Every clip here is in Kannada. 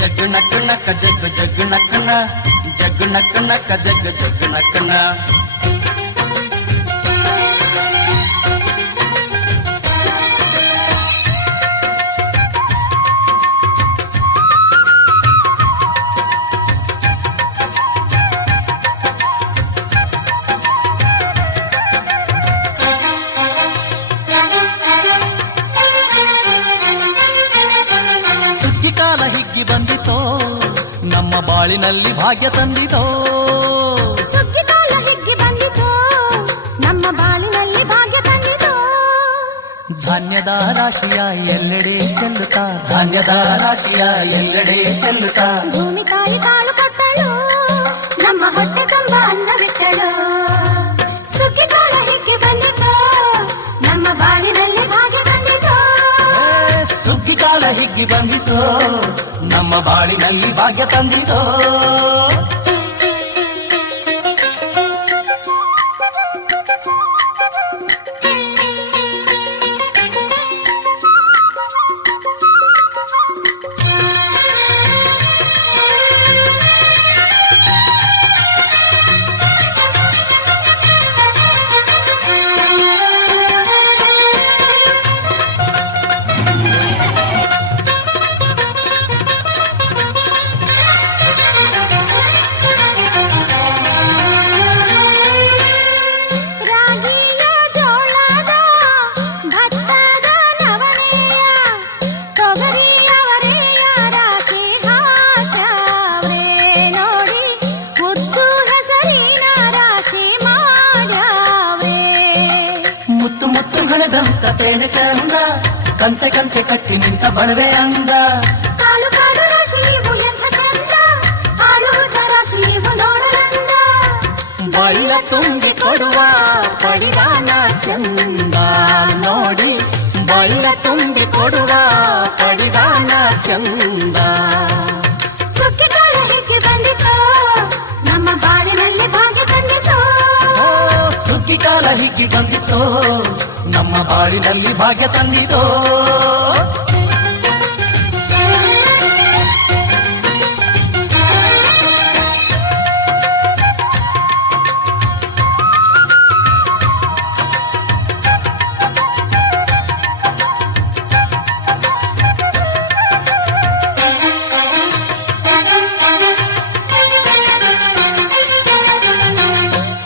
ಜಗ್ ನಕ್ ನಕ ಜಗ್ ಜಗ್ ನಕ್ಕನ ಜಗ್ ನಕ್ ನಕ ಜಗ್ ಜಗ್ ನಕ್ಕನ ಕಾಲ ಹಿಗ್ಗಿ ಬಂದಿತೋ ನಮ್ಮ ಬಾಳಿನಲ್ಲಿ ಭಾಗ್ಯ ತಂದಿತೋ ಸುಗ್ಗಿ ಕಾಲ ಹಿಗ್ಗಿ ಬಂದಿತೋ ನಮ್ಮ ಬಾಳಿನಲ್ಲಿ ಭಾಗ್ಯ ತಂದಿತೋ ಧಾನ್ಯದ ರಾಶಿಯ ಎಲ್ಲೆಡೆ ಚೆಲ್ಲುತ್ತಾ ಧಾನ್ಯದ ರಾಶಿಯ ಎಲ್ಲೆಡೆ ಚೆಲ್ಲುತ್ತಾ ಭೂಮಿ ತಾಯಿ ಕಾಳು ಕೊಟ್ಟಳು ನಮ್ಮ ಹೊಟ್ಟೆ ತುಂಬ ಅನ್ನ ಬಿಟ್ಟಳು ಸುಗ್ಗಿ ಕಾಲ ಹಿಗ್ಗಿ ಬಂದಿತೋ ನಮ್ಮ ಬಾಳಿನಲ್ಲಿ ಭಾಗ್ಯ ತಂದಿತೋ ಸುಗ್ಗಿ ಕಾಲ ಹಿಗ್ಗಿ ಬಂದಿತೋ ನಮ್ಮ ಬಾಳಿನಲ್ಲಿ ಭಾಗ್ಯ ತಂದಿತೋ ತೇನೆ ಚಂದ ಕಂತೆ ಕಂತೆ ಕಟ್ಟಿ ನಿಂತ ಬಣವೆ ಅಂದ ಕಾಳು ಕಾಳು ರಾಶಿ ನೀವು ಎಂತ ಚಂದ ಆಳುವುದ ರಾಶಿ ನೀವು ನೋಡಲಂದ ಬಳ್ಳ ತುಂಬಿ ಕೊಡುವ ಪಡಿದಾನ ಚಂದ ನೋಡಿ ಬಳ್ಳ ತುಂಬಿ ಕೊಡುವ ಪಡಿದಾನ ಚಂದ ಸುಗ್ಗಿ ಕಾಲ ಹಿಗ್ಗಿ ಬಂದಿತೋ ನಮ್ಮ ಬಾಳಿನಲ್ಲಿ ಭಾಗ್ಯ ತಂದಿತೋ ಸುಗ್ಗಿ ಕಾಲ ಹಿಗ್ಗಿ ಬಂದಿತೋ ನಮ್ಮ ಬಾಳಿನಲ್ಲಿ ಭಾಗ್ಯ ತಂದಿತೋ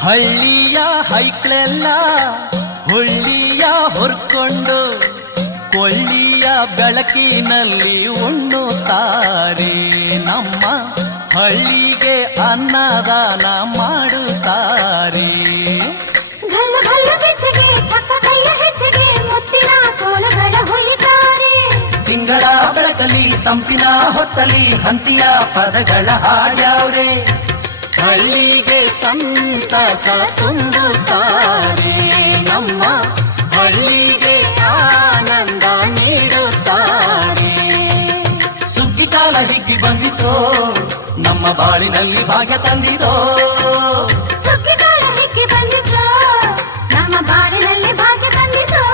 ಹಳ್ಳಿಯ ಹೈಕ್ಳೆಲ್ಲ ಹುಳ್ಳಿಯ ಹೊರ್ಕೊಂಡು ಕೊಳ್ಳಿಯ ಬೆಳಕಿನಲ್ಲಿ ಉಣ್ಣುತ್ತಾರೆ ನಮ್ಮ ಹಳ್ಳಿಗೆ ಅನ್ನದಾನ ಮಾಡುತ್ತಾರೆ ಗಲ್ಲು ಗಲ್ಲು ಬೆಚ್ಚಗೆ ಪಕ್ಕ ಕೈಯ ಹೆಚ್ಚಿಗೆ ಮುತ್ತಿನ ಕೋಲಗಳ ಹೊಯ್ತಾರೆ ತಿಂಗಳ ಬೆಳಕಲಿ ತಂಪಿನ ಹೊತ್ತಲಿ ಹಂತಿಯ ಪದಗಳ ಹಾಡ್ಯಾವ್ರೆ ಹಳ್ಳಿಗೆ ಸಂತಸ ತುಂಬುತ್ತಾರೆ ನಮ್ಮ ಹಳ್ಳಿಗೆ ಆನಂದ ನೀಡುತ್ತಾರೆ ಸುಗ್ಗಿ ಕಾಲ ಹಿಗ್ಗಿ ಬಂದಿತೋ ನಮ್ಮ ಬಾಳಿನಲ್ಲಿ ಭಾಗ್ಯ ತಂದಿತೋ ಸುಗ್ಗಿ ಕಾಲ ಹಿಗ್ಗಿ ಬಂದಿತೋ ನಮ್ಮ ಬಾಳಿನಲ್ಲಿ ಭಾಗ್ಯ ತಂದಿತೋ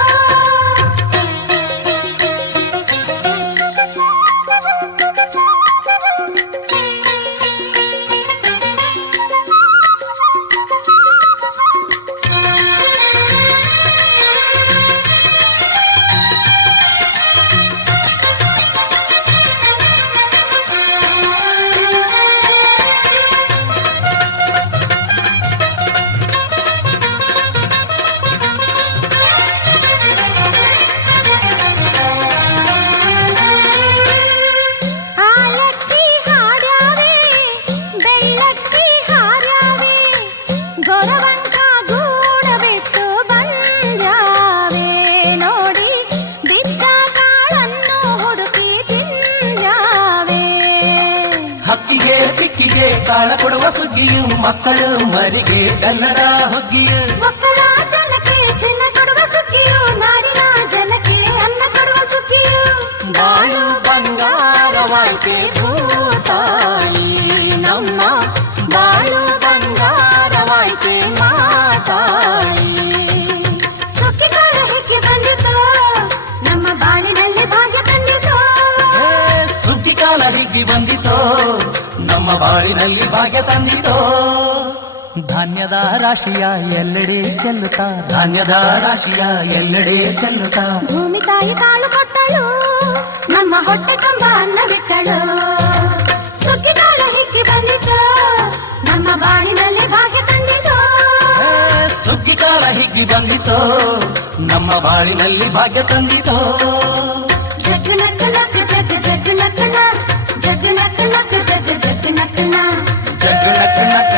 ಕಾಳ ಕೊಡುವ ಸುಗ್ಗಿಯು ಮಕ್ಕಳು ಮರಿಗೆ ಎಲ್ಲರ ಹುಗ್ಗಿಯು ಮಕ್ಕಳ ಜನಕ್ಕೆ ಚಿನ್ನ ಕೊಡುವ ಸುಗ್ಗಿಯು ನಾಡಿನ ಜನಕ್ಕೆ ಅನ್ನ ಕೊಡುವ ಸುಗ್ಗಿಯು ಬಾಳು ಬಂಗಾರವಾಯ್ತೆ ಭೂತಾಯಿ ನಮ್ಮ ಬಾಳು ಬಂಗಾರವಾಯ್ತೆ ಮಾತಾಯಿ ಸುಗ್ಗಿ ಕಾಲ ಹಿಗ್ಗಿ ಬಂದಿತು ನಮ್ಮ ಬಾಳಿನಲ್ಲಿ ಭಾಗ್ಯ ತಂದಿತು ಸುಗ್ಗಿ ಕಾಲ ಹಿಗ್ಗಿ ಬಂದಿತು ಭಾಗ್ಯ ತಂದಿತೋ. ಧಾನ್ಯದ ರಾಶಿಯ ಎಲ್ಲೆಡೆ ಚೆಲ್ಲುತ್ತಾ, ಧಾನ್ಯದ ರಾಶಿಯ ಎಲ್ಲೆಡೆ ಚೆಲ್ಲುತ್ತಾ, ಭೂಮಿ ತಾಯಿ ಕಾಲು ಕೊಟ್ಟಳು, ನಮ್ಮ ಹೊಟ್ಟೆ ತುಂಬ ಅನ್ನ ಬಿಟ್ಟಳು. ಸುಗ್ಗಿಕಾಲ ಹಿಕ್ಕಿ ಬಂದಿತು, ನಮ್ಮ ಬಾಳಿನಲ್ಲಿ ಭಾಗ್ಯ ತಂದಿತು. ಸುಗ್ಗಿಕಾಲ ಹಿಗ್ಗಿ ಬಂದಿತೋ, ನಮ್ಮ ಬಾಳಿನಲ್ಲಿ ಭಾಗ್ಯ ತಂದಿತೋ. ಜಗ್ ನಕ್ ನಕ್ ಜಗ್ ಜಗ್ ನಕ್ ನಕ್, ಜಗ್ ನಕ್ ನಕ್ ಜಗ್ ಜಗ್ ನಕ್ ನಕ್. ಜಗ್ ನಕ್ ನಕ್